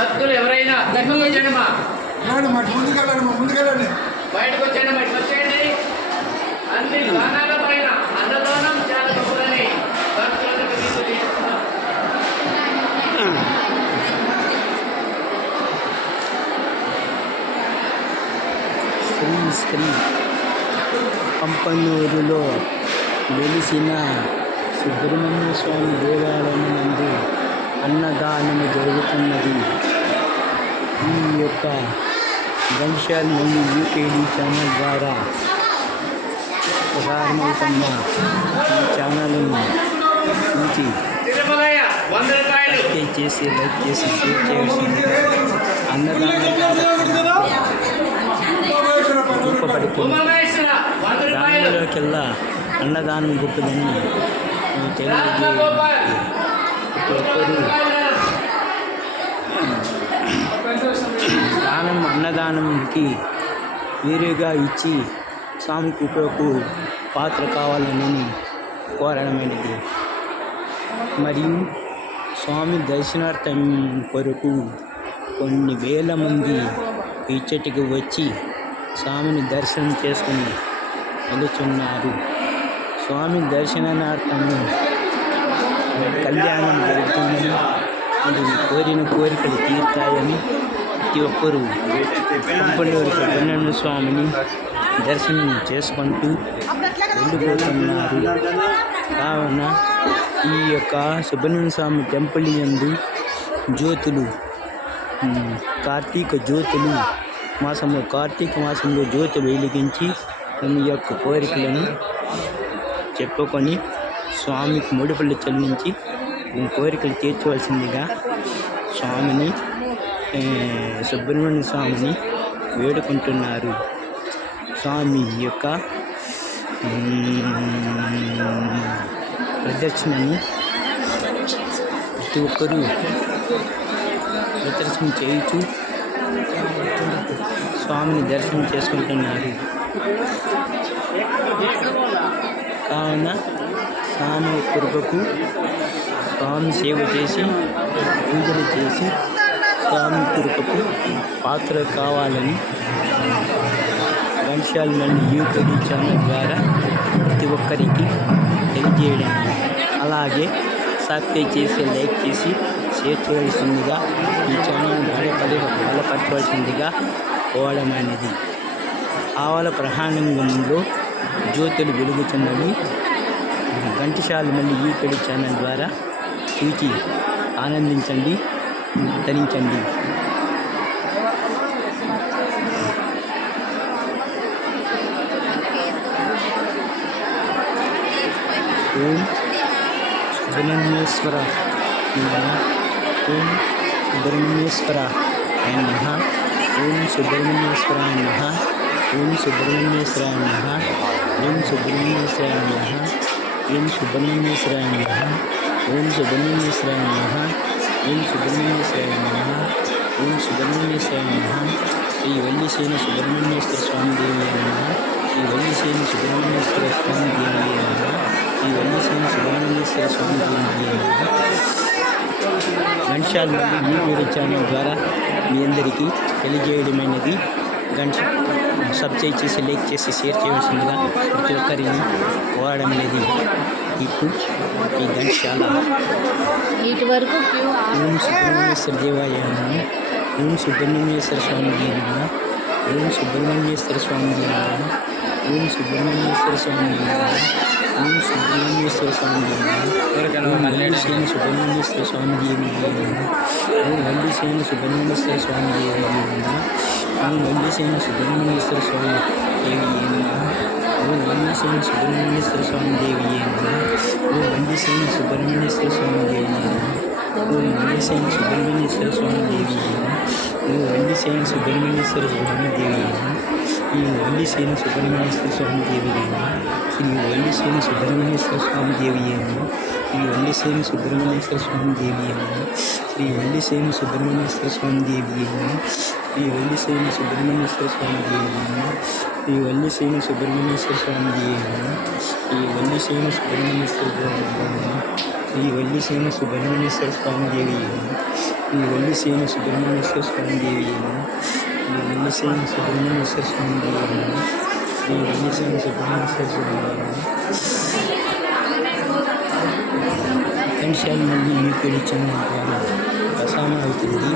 భక్తులు ఎవరైనా వచ్చేయండి మా ముందుకెళ్ళండి బయటకు వచ్చేయండి బయటకు వచ్చేయండి. అన్ని దానాల పైన అన్నదానం చాలా గొప్పదని భక్తులకు తెలియజేస్తున్నారు. శ్రీ పంపన్నూరులో వెలిసిన సుబ్రహ్మణ్య స్వామి దేవాలయం నందు అన్నదానము జరుగుతున్నది. ఈ యొక్క ఘంటసాల నుండి యూకేడీ ఛానల్ ద్వారా ప్రారంభమవుతున్న ఈ ఛానల్ను చూసి సబ్స్క్రైబ్ చేసి లైక్ చేసి షేర్ చేయాల్సింది. అన్నదానం రూపపడుతుంది. దానిలోకెల్లా అన్నదానం గొప్పదని దానం అన్నదానంకి వేరేగా ఇచ్చి స్వామి కృపకు పాత్ర కావాలని కోరడమైనది. మరియు స్వామి దర్శనార్థం కొరకు కొన్ని వేల మంది ఇచ్చటికి వచ్చి స్వామిని దర్శనం చేసుకుని వెళుతున్నారు. స్వామి దర్శనార్థము కళ్యాణం జరుగుతుందని, అది కోరిన కోరికలు తీరుతాయని ప్రతి ఒక్కరూ పంపన్నూరు సుబ్రహ్మణ్య స్వామిని దర్శనం చేసుకుంటూ వెళ్ళిపోతున్నారు. కావున ఈ యొక్క సుబ్రహ్మణ్య స్వామి టెంపుల్ యందు జ్యోతులు, కార్తీక మాసంలో జ్యోతులు వెలిగించి మీ యొక్క కోరికలను చెప్పుకొని స్వామికి ముడుపులు చెల్లించి కోరికలు తీర్చవలసిందిగా సుబ్రహ్మణ్య స్వామిని వేడుకుంటున్నారు. స్వామి యొక్క ప్రదర్శనని ప్రతి ఒక్కరూ ప్రదర్శన చేయుచు స్వామిని దర్శనం చేసుకుంటున్నారు. కావున స్వామి కృపకు స్వామి సేవ చేసి పూజలు చేసి స్వామి కృపకు పాత్ర కావాలని ఘంటసాల నుండి యూకేడీ ఛానల్ ద్వారా ప్రతి ఒక్కరికి తెలియజేయడం, అలాగే సబ్స్క్రైబ్ చేసి లైక్ చేసి షేర్ చేయవలసిందిగా ఈ ఛానల్ బలపరచవలసిందిగా కోవడం అనేది. ఆవల ప్రహానంగంలో జ్యోతులు వెలుగుతున్నవి. ఘంటసాల మళ్ళీ యూకేడీ ఛానల్ ద్వారా చూచి ఆనందించండి, ధరించండి. ఓం సుబ్రహ్మణ్యేశ్వర నమః. ఓం సుబ్రహ్మణ్యేశ్వరాయ నమః. ఓం సుబ్రహ్మణ్యేశ్వరాయ నమః. ఓం సుబ్రహ్మణ్యేశ్వరాయ నమః. ఓం సుబ్రహ్మణ్యేశ్వరాయ నమః. ఓం సుబ్రహ్మణ్యేశ్వరాయ నమః. ఓం సుబ్రహ్మణ్యేశ్వరాయ నమః. ఓం సుబ్రహ్మణ్యేశ్వరాయ నమః. ఓం సుబ్రహ్మణ్యేశ్వరాయ నమః. శ్రీ వల్లిసేన సుబ్రహ్మణ్యేశ్వర స్వామి దేవి నమః. శ్రీ వల్లిసేన సుబ్రహ్మణ్యేశ్వర స్వామి దేవి నమః. శ్రీ వల్లిసేన సుబ్రహ్మణ్యేశ్వర స్వామి దేవి నమః. ఘంటసాల నుండి యూకేడీ ఛానల్ ద్వారా మీ అందరికీ తెలియజేయడమైనది. సబ్స్క్రైబ్ చేసి లైక్ చేసి షేర్ చేయవలసిందిగా ప్రతి ఒక్కరిని కోరడం అనేది. ఇప్పుడు ఈ ఘంటసాల ఓం సుబ్రహ్మణ్యేశ్వర దేవాయ నమః. ఓం సుబ్రహ్మణ్యేశ్వర స్వామి దేవి నమః. ఓం సుబ్రహ్మణ్యేశ్వర స్వామి దేవి నమః. ఓం సుబ్రహ్మణ్యేశ్వర స్వామి దేవి నమః. ఓం సుబ్రహ్మణ్యేశ్వర స్వామి దేవి నమః. ఓం వల్లిసేన సుబ్రహ్మణ్యేశ్వర స్వామి దేవి నమః. ఓం వల్లిసేన సుబ్రహ్మణ్యేశ్వర స్వామి దేవి నమః. ఓం వల్లిసేన సుబ్రహ్మణ్యేశ్వర స్వామి దేవి నమః. ఓం వల్లిసేన సుబ్రహ్మణ్యేశ్వర స్వామి దేవి నమః. ఓం వల్లిసేన సుబ్రహ్మణ్యేశ్వర స్వామి దేవి నమః. ఓం వల్లిసేన సుబ్రహ్మణ్యేశ్వర స్వామి దేవి నమః. ఓం వల్లిసేన సుబ్రహ్మణ్యేశ్వర స్వామి దేవి నమః. ఈ వల్లిసేన సుబ్రహ్మణ్యేశ్వర స్వామి దేవి నమః. శ్రీ వల్లిసేన సుబ్రహ్మణ్యేశ్వర స్వామి దేవి నమః. శ్రీ వల్లిసేన సుబ్రహ్మణ్యేశ్వర స్వామి దేవి నమః. శ్రీ వల్లిసేన సుబ్రహ్మణ్యేశ్వర స్వామి దేవి నమః. శ్రీ వల్లిసేన సుబ్రహ్మణ్యేశ్వర స్వామి దేవి నమః. శ్రీ వల్లిసేన సుబ్రహ్మణ్యేశ్వర స్వామి దేవి నమః. శ్రీ వల్లిసేన సుబ్రహ్మణ్యేశ్వర స్వామి దేవి నమః. శ్రీ వల్లిసేన సుబ్రహ్మణ్యేశ్వర స్వామి దేవయ్యను శ్రీ వల్లిసేన సుబ్రహ్మణ్యేశ్వర స్వామి దేవయ్యను శ్రీ వల్లిసేన సుబ్రహ్మణ్యేశ్వర స్వామి దేవయ్యను శ్రీ వల్లిసేన సుబ్రహ్మణ్యేశ్వర స్వామి దేవయ్యను మళ్ళీ యూపీడీ ఛానల్ ద్వారా ప్రసారం అవుతుంది.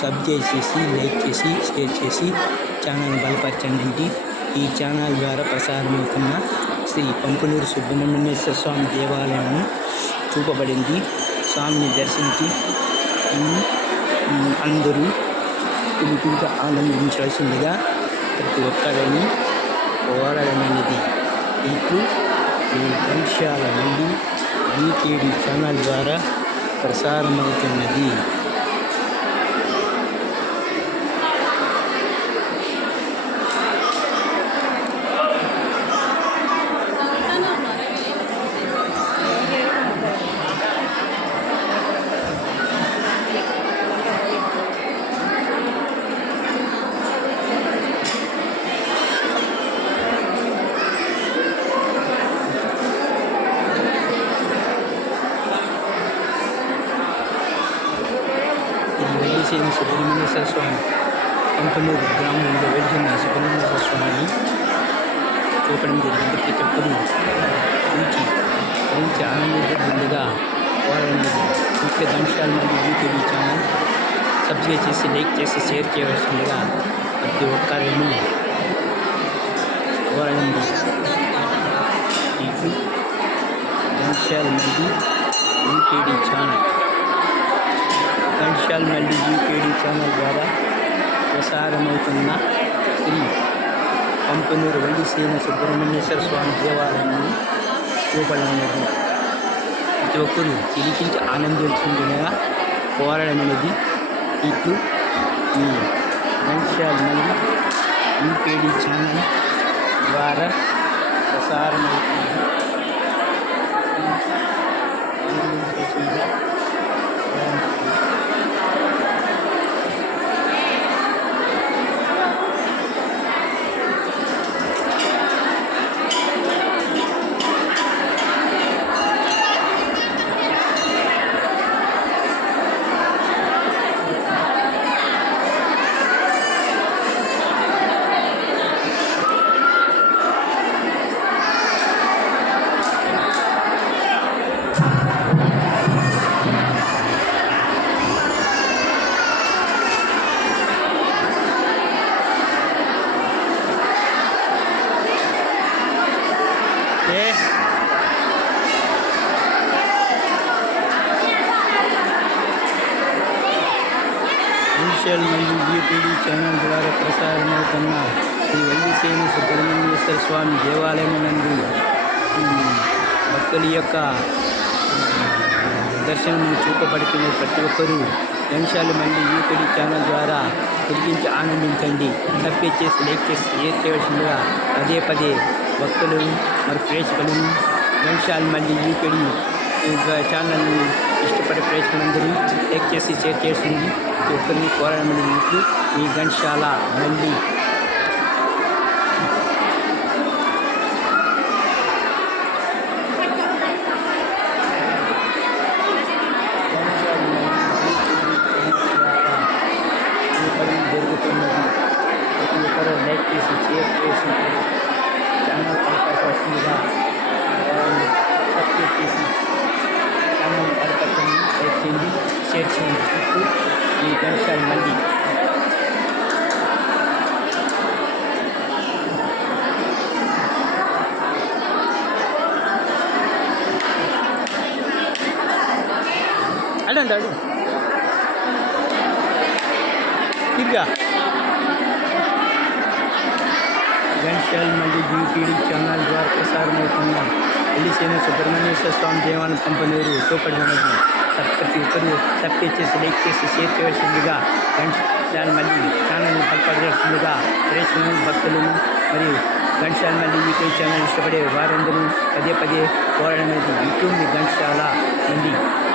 సబ్ చేసేసి లైక్ చేసి షేర్ చేసి ఛానల్ బలపరచండి. ఈ ఛానల్ ద్వారా ప్రసారమవుతున్న శ్రీ పంపులూరు సుబ్రహ్మణ్యేశ్వర స్వామి దేవాలయం చూపబడింది. స్వామిని దర్శించి అందరూ పులికింత ఆనందించాల్సిందిగా ప్రతి ఒక్కరిని కోరడమైనది. ఇప్పుడు ఈ అంశాల నుండి యూకేడీ ఛానల్ ద్వారా ప్రసారమవుతున్నది. వల్లిసేన సుబ్రహ్మణ్యేశ్వర స్వామి పంపులూరు గ్రామంలో వెలిసిన సుబ్రహ్మణ్యేశ్వర స్వామిని చూపడం జరిగింది. ప్రతి ఒక్కరూ చూచి ఆనందించగా కోరడం ముఖ్య అంశాలు మరియు యూట్యూబ్ ఛానల్ సబ్స్క్రైబ్ చేసి లైక్ చేసి షేర్ చేయవలసిందిగా ప్రతి ఒక్కరిని కోరడం అంశాలు మరియు యూకేడీ ఛానల్ యూకేడీ ఛానల్ ద్వారా ప్రసారమవుతున్న శ్రీ పంపులూరు వల్లిసేన సుబ్రహ్మణ్యేశ్వర స్వామి దేవాలయాన్ని చూపడమైనది. ప్రతి ఒక్కరూ తిరిగించి ఆనందించగా కోరడమైనది. ఇప్పుడు ఈ యూకేడీ ఛానల్ ద్వారా ప్రసారమవుతుంది. మరియు యూకేడీ ఛానల్ ద్వారా ప్రసారమవుతున్న శ్రీ వల్లిసేన సుబ్రహ్మణ్యేశ్వర స్వామి దేవాలయం నందు భక్తుల యొక్క దర్శనం చూపబడుతున్న ప్రతి ఒక్కరూ అంశాలు మళ్ళీ యూకేడీ ఛానల్ ద్వారా తిరిగించి ఆనందించండి. సబ్స్క్రైబ్ చేసి లైక్ చేసి షేర్ చేయవలసిందిగా పదే పదే భక్తులు మరి ప్రేక్షకులను అంశాలు మళ్ళీ యూకేడీ ఛానల్ని ఇష్టపడే ప్రేక్షకులందరూ లైక్ చేసి షేర్ చేసింది ఒక్కరిని కోరడం మీకు ఈ ఘంటసాల మళ్ళీ జరుగుతున్నది. ప్రతి ఒక్కరూ లైక్ చేసి షేర్ చేసి ఛానల్ వస్తుందిగా సబ్స్క్రైబ్ చేసి ఛానల్ బలపరచండి. లైక్ చేయండి, షేర్ చేయండి. ఇప్పుడు ఈ ఘంటసాల మళ్ళీ అడండి ఇదిగా ఘంటసాల మళ్ళీ యూకేడీ ఛానల్ ద్వారా ప్రసారమవుతున్న వల్లిసేన సుబ్రహ్మణ్యేశ్వర స్వామి దేవాలయం పంపులూరు చూపడమైనది. ప్రతి ఒక్కరూ సబ్స్క్రైబ్ చేసి లైక్ చేసి షేర్ చేయవలసిందిగా ఘంటసాల మళ్ళీ ఛానల్ని బలపరచాల్సిందిగా ప్రేక్షకులను భక్తులను మరియు ఘంటసాల మళ్ళీ యూకేడీ ఛానల్ ఇష్టపడే వారందరూ పదే పదే కోరడం అనేది యూట్యూబ్ ఘంటసాల మళ్ళీ